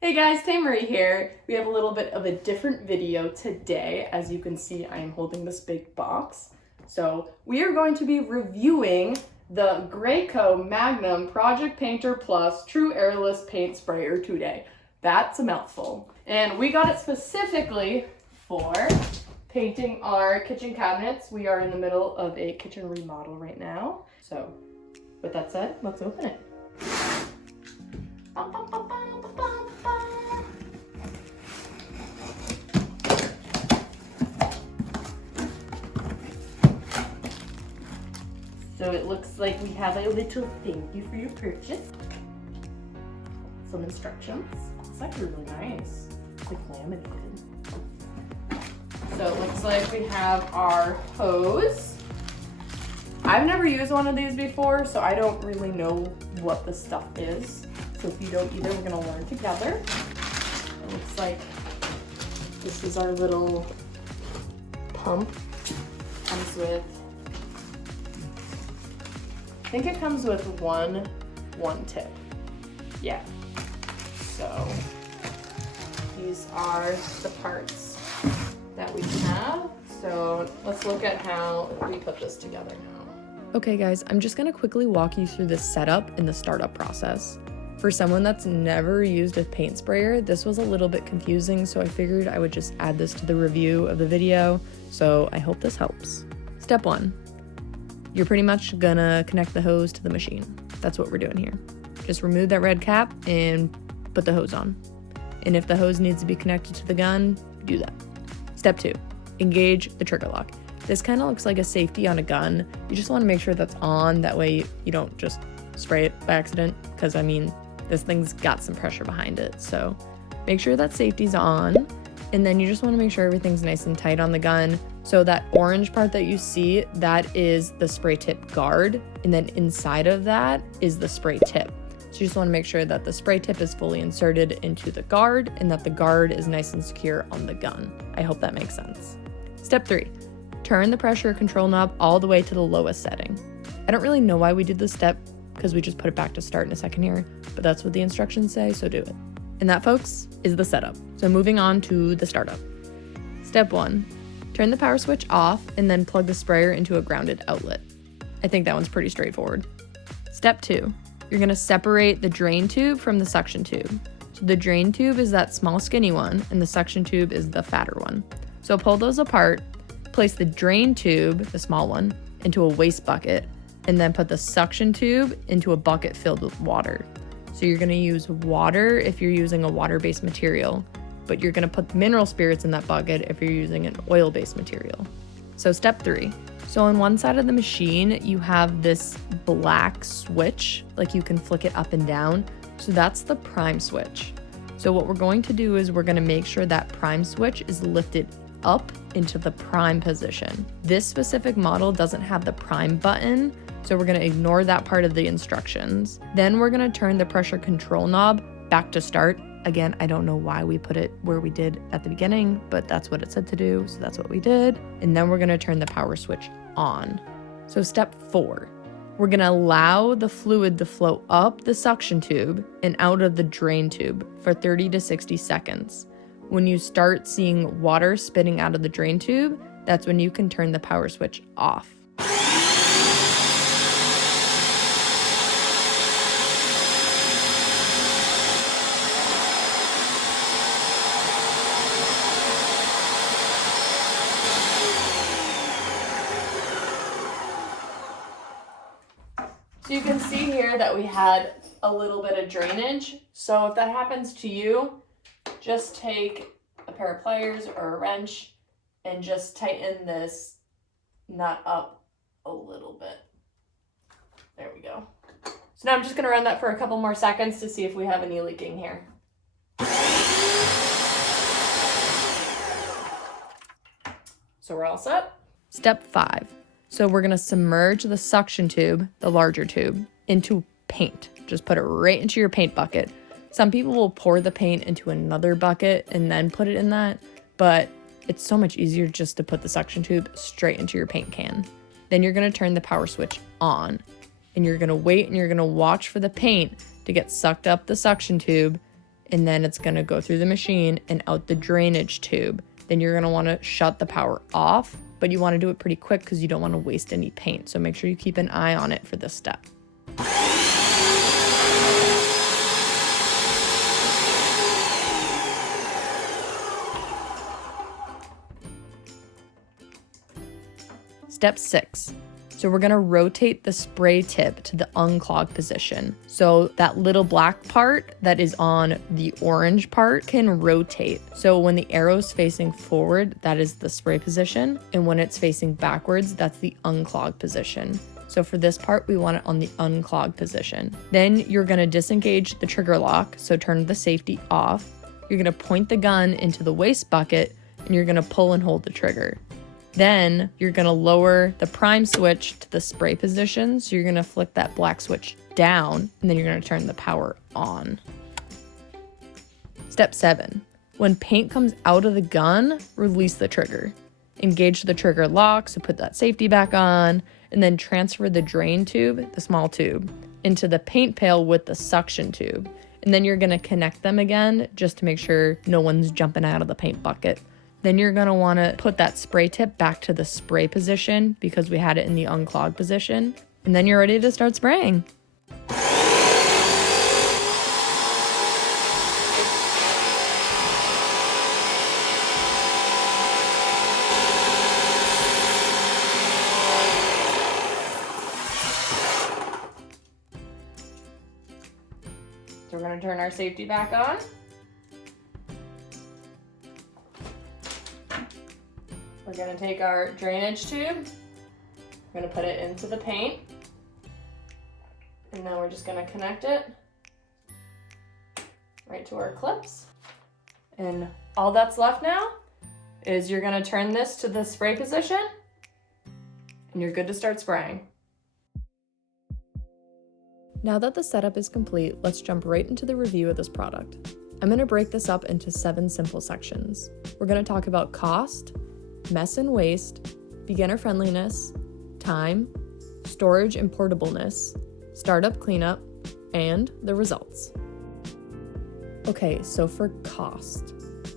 Hey guys, Tamery here. We have a little bit of a different video today. As you can see, I am holding this big box. So we are going to be reviewing the Graco Magnum Project Painter Plus True Airless Paint Sprayer today. That's a mouthful. And we got it specifically for painting our kitchen cabinets. We are in the middle of a kitchen remodel right now. So with that said, let's open it. So it looks like we have a little thank you for your purchase. Some instructions. It's actually really nice. It's like laminated. So it looks like we have our hose. I've never used one of these before, so I don't really know what the stuff is. So if you don't either, we're gonna learn together. It looks like this is our little pump. Comes with, I think it comes with one tip. Yeah. So these are the parts that we have. So let's look at how we put this together now. Okay guys, I'm just gonna quickly walk you through the setup and the startup process. For someone that's never used a paint sprayer, this was a little bit confusing, so I figured I would just add this to the review of the video, so I hope this helps. Step 1. You're pretty much gonna connect the hose to the machine. That's what we're doing here. Just remove that red cap and put the hose on. And if the hose needs to be connected to the gun, do that. Step 2. Engage the trigger lock. This kind of looks like a safety on a gun. You just want to make sure that's on, that way you don't just spray it by accident, because I mean, this thing's got some pressure behind it. So make sure that safety's on, and then you just want to make sure everything's nice and tight on the gun. So that orange part that you see, that is the spray tip guard, and then inside of that is the spray tip. So you just want to make sure that the spray tip is fully inserted into the guard and that the guard is nice and secure on the gun. I hope that makes sense. Step 3. Turn the pressure control knob all the way to the lowest setting. I don't really know why we did this step, because we just put it back to start in a second here, but that's what the instructions say, so do it. And that, folks, is the setup. So moving on to the startup. Step 1. Turn the power switch off and then plug the sprayer into a grounded outlet. I think that one's pretty straightforward. Step 2. You're going to separate the drain tube from the suction tube. So the drain tube is that small skinny one, and the suction tube is the fatter one. So pull those apart, place the drain tube, the small one, into a waste bucket, and then put the suction tube into a bucket filled with water. So you're going to use water if you're using a water-based material, but you're going to put mineral spirits in that bucket if you're using an oil-based material. So step 3. So on one side of the machine, you have this black switch, like you can flick it up and down. So that's the prime switch. So what we're going to do is we're going to make sure that prime switch is lifted up into the prime position. This specific model doesn't have the prime button, so we're going to ignore that part of the instructions. Then we're going to turn the pressure control knob back to start. Again, I don't know why we put it where we did at the beginning, but that's what it said to do, so that's what we did. And then we're going to turn the power switch on. So step 4. We're going to allow the fluid to flow up the suction tube and out of the drain tube for 30 to 60 seconds. When you start seeing water spitting out of the drain tube, that's when you can turn the power switch off. So you can see here that we had a little bit of drainage. So if that happens to you, just take a pair of pliers or a wrench and just tighten this nut up a little bit. There we go. So now I'm just gonna run that for a couple more seconds to see if we have any leaking here. So we're all set. Step 5. So we're going to submerge the suction tube, the larger tube, into paint. Just put it right into your paint bucket. Some people will pour the paint into another bucket and then put it in that, but it's so much easier just to put the suction tube straight into your paint can. Then you're going to turn the power switch on, and you're going to wait and you're going to watch for the paint to get sucked up the suction tube and then it's gonna go through the machine and out the drainage tube. Then you're gonna wanna shut the power off, but you wanna do it pretty quick because you don't wanna waste any paint. So make sure you keep an eye on it for this step. Step 6. So we're gonna rotate the spray tip to the unclog position. So that little black part that is on the orange part can rotate. So when the arrow's facing forward, that is the spray position. And when it's facing backwards, that's the unclog position. So for this part, we want it on the unclog position. Then you're gonna disengage the trigger lock. So turn the safety off. You're gonna point the gun into the waste bucket and you're gonna pull and hold the trigger. Then you're gonna lower the prime switch to the spray position. So you're gonna flick that black switch down and then you're gonna turn the power on. Step 7. When paint comes out of the gun, release the trigger. Engage the trigger lock, so put that safety back on, and then transfer the drain tube, the small tube, into the paint pail with the suction tube. And then you're gonna connect them again just to make sure no one's jumping out of the paint bucket. Then you're gonna wanna put that spray tip back to the spray position because we had it in the unclog position. And then you're ready to start spraying. So we're gonna turn our safety back on. We're gonna take our drainage tube, we're gonna put it into the paint, and now we're just gonna connect it right to our clips. And all that's left now is you're gonna turn this to the spray position, and you're good to start spraying. Now that the setup is complete, let's jump right into the review of this product. I'm gonna break this up into 7 simple sections. We're gonna talk about cost, mess and waste, beginner friendliness, time, storage and portableness, startup cleanup, and the results. Okay, so for cost.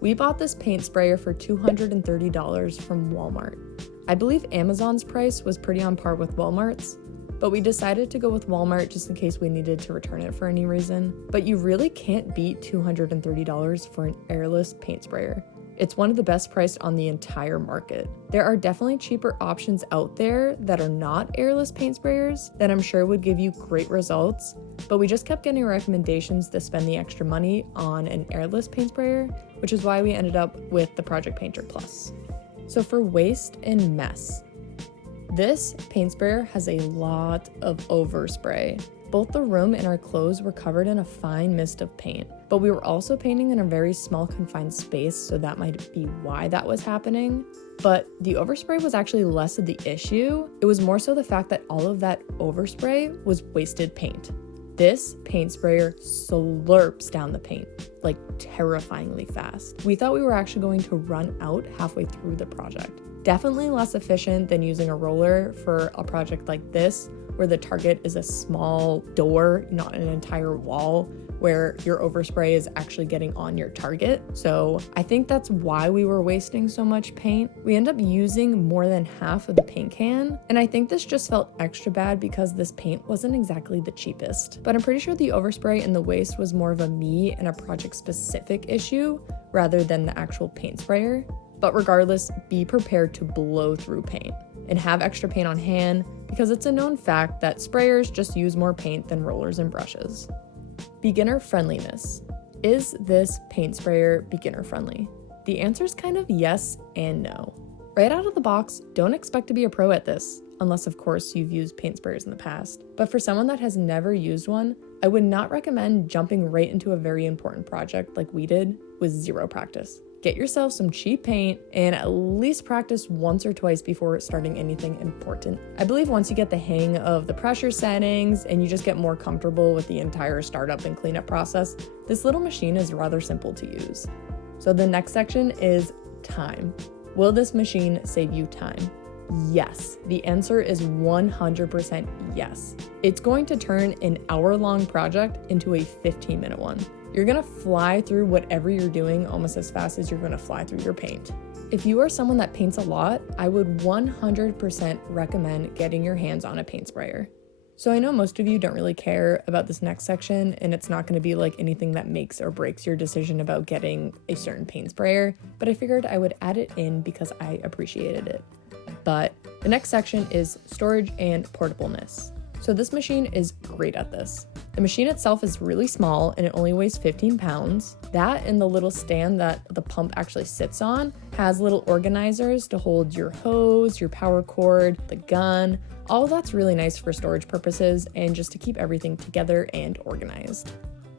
We bought this paint sprayer for $230 from Walmart. I believe Amazon's price was pretty on par with Walmart's, but we decided to go with Walmart just in case we needed to return it for any reason. But you really can't beat $230 for an airless paint sprayer. It's one of the best priced on the entire market. There are definitely cheaper options out there that are not airless paint sprayers that I'm sure would give you great results, but we just kept getting recommendations to spend the extra money on an airless paint sprayer, which is why we ended up with the Project Painter Plus. So for waste and mess, this paint sprayer has a lot of overspray. Both the room and our clothes were covered in a fine mist of paint, but we were also painting in a very small confined space, so that might be why that was happening. But the overspray was actually less of the issue. It was more so the fact that all of that overspray was wasted paint. This paint sprayer slurps down the paint, like terrifyingly fast. We thought we were actually going to run out halfway through the project. Definitely less efficient than using a roller for a project like this, where the target is a small door, not an entire wall, where your overspray is actually getting on your target. So I think that's why we were wasting so much paint. We end up using more than half of the paint can, and I think this just felt extra bad because this paint wasn't exactly the cheapest. But I'm pretty sure the overspray and the waste was more of a me and a project specific issue rather than the actual paint sprayer. But regardless, be prepared to blow through paint and have extra paint on hand because it's a known fact that sprayers just use more paint than rollers and brushes. Beginner friendliness. Is this paint sprayer beginner friendly? The answer is kind of yes and no. Right out of the box, don't expect to be a pro at this, unless of course you've used paint sprayers in the past. But for someone that has never used one, I would not recommend jumping right into a very important project like we did with zero practice. Get yourself some cheap paint and at least practice once or twice before starting anything important. I believe once you get the hang of the pressure settings and you just get more comfortable with the entire startup and cleanup process, this little machine is rather simple to use. So the next section is time. Will this machine save you time? Yes. The answer is 100% yes. It's going to turn an hour-long project into a 15-minute one. You're gonna fly through whatever you're doing almost as fast as you're gonna fly through your paint. If you are someone that paints a lot, I would 100% recommend getting your hands on a paint sprayer. So I know most of you don't really care about this next section, and it's not going to be like anything that makes or breaks your decision about getting a certain paint sprayer, but I figured I would add it in because I appreciated it. But the next section is storage and portableness. So this machine is great at this. The machine itself is really small and it only weighs 15 pounds. That and the little stand that the pump actually sits on has little organizers to hold your hose, your power cord, the gun. All of that's really nice for storage purposes and just to keep everything together and organized.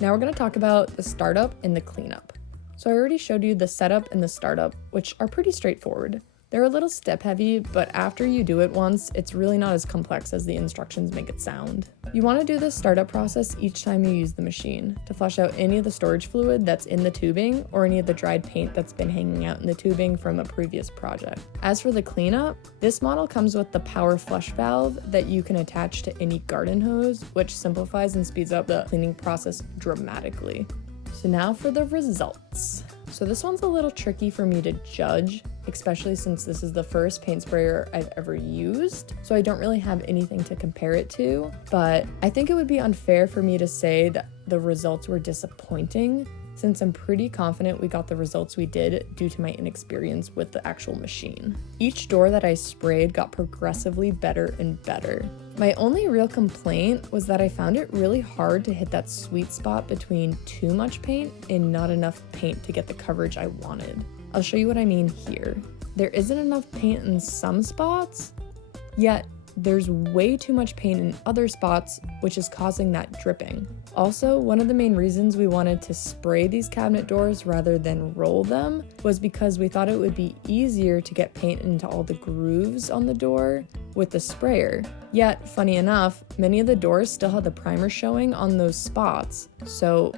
Now we're going to talk about the startup and the cleanup. So I already showed you the setup and the startup, which are pretty straightforward. They're a little step heavy, but after you do it once, it's really not as complex as the instructions make it sound. You want to do this startup process each time you use the machine to flush out any of the storage fluid that's in the tubing or any of the dried paint that's been hanging out in the tubing from a previous project. As for the cleanup, this model comes with the power flush valve that you can attach to any garden hose, which simplifies and speeds up the cleaning process dramatically. So now for the results. So this one's a little tricky for me to judge, especially since this is the first paint sprayer I've ever used, so I don't really have anything to compare it to, but I think it would be unfair for me to say that the results were disappointing, since I'm pretty confident we got the results we did due to my inexperience with the actual machine. Each door that I sprayed got progressively better and better. My only real complaint was that I found it really hard to hit that sweet spot between too much paint and not enough paint to get the coverage I wanted. I'll show you what I mean here. There isn't enough paint in some spots, yet there's way too much paint in other spots, which is causing that dripping. Also, one of the main reasons we wanted to spray these cabinet doors rather than roll them was because we thought it would be easier to get paint into all the grooves on the door with the sprayer. Yet, funny enough, many of the doors still had the primer showing on those spots, so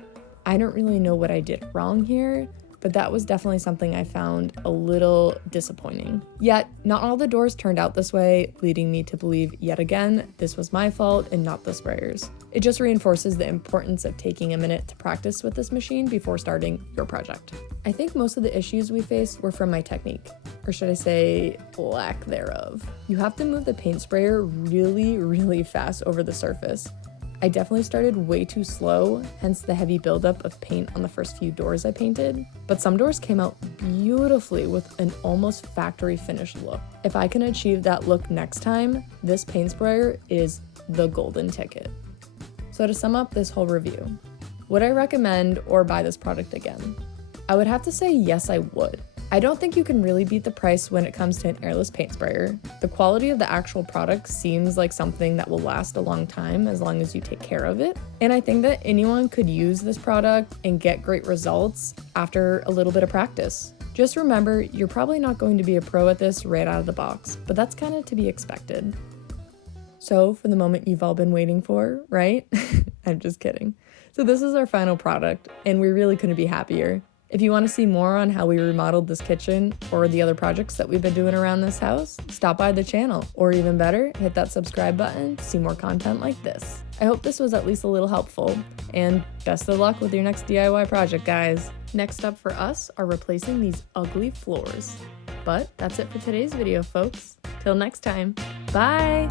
I don't really know what I did wrong here, but that was definitely something I found a little disappointing. Yet, not all the doors turned out this way, leading me to believe yet again this was my fault and not the sprayers. It just reinforces the importance of taking a minute to practice with this machine before starting your project. I think most of the issues we faced were from my technique, or should I say lack thereof. You have to move the paint sprayer really fast over the surface. I definitely started way too slow, hence the heavy buildup of paint on the first few doors I painted, but some doors came out beautifully with an almost factory finished look. If I can achieve that look next time, this paint sprayer is the golden ticket. So to sum up this whole review, would I recommend or buy this product again? I would have to say yes, I would. I don't think you can really beat the price when it comes to an airless paint sprayer. The quality of the actual product seems like something that will last a long time as long as you take care of it. And I think that anyone could use this product and get great results after a little bit of practice. Just remember, you're probably not going to be a pro at this right out of the box, but that's kind of to be expected. So for the moment you've all been waiting for, right? I'm just kidding. So this is our final product, and we really couldn't be happier. If you want to see more on how we remodeled this kitchen or the other projects that we've been doing around this house, stop by the channel, or even better, hit that subscribe button to see more content like this. I hope this was at least a little helpful, and best of luck with your next DIY project, guys. Next up for us are replacing these ugly floors. But that's it for today's video, folks. Till next time, bye!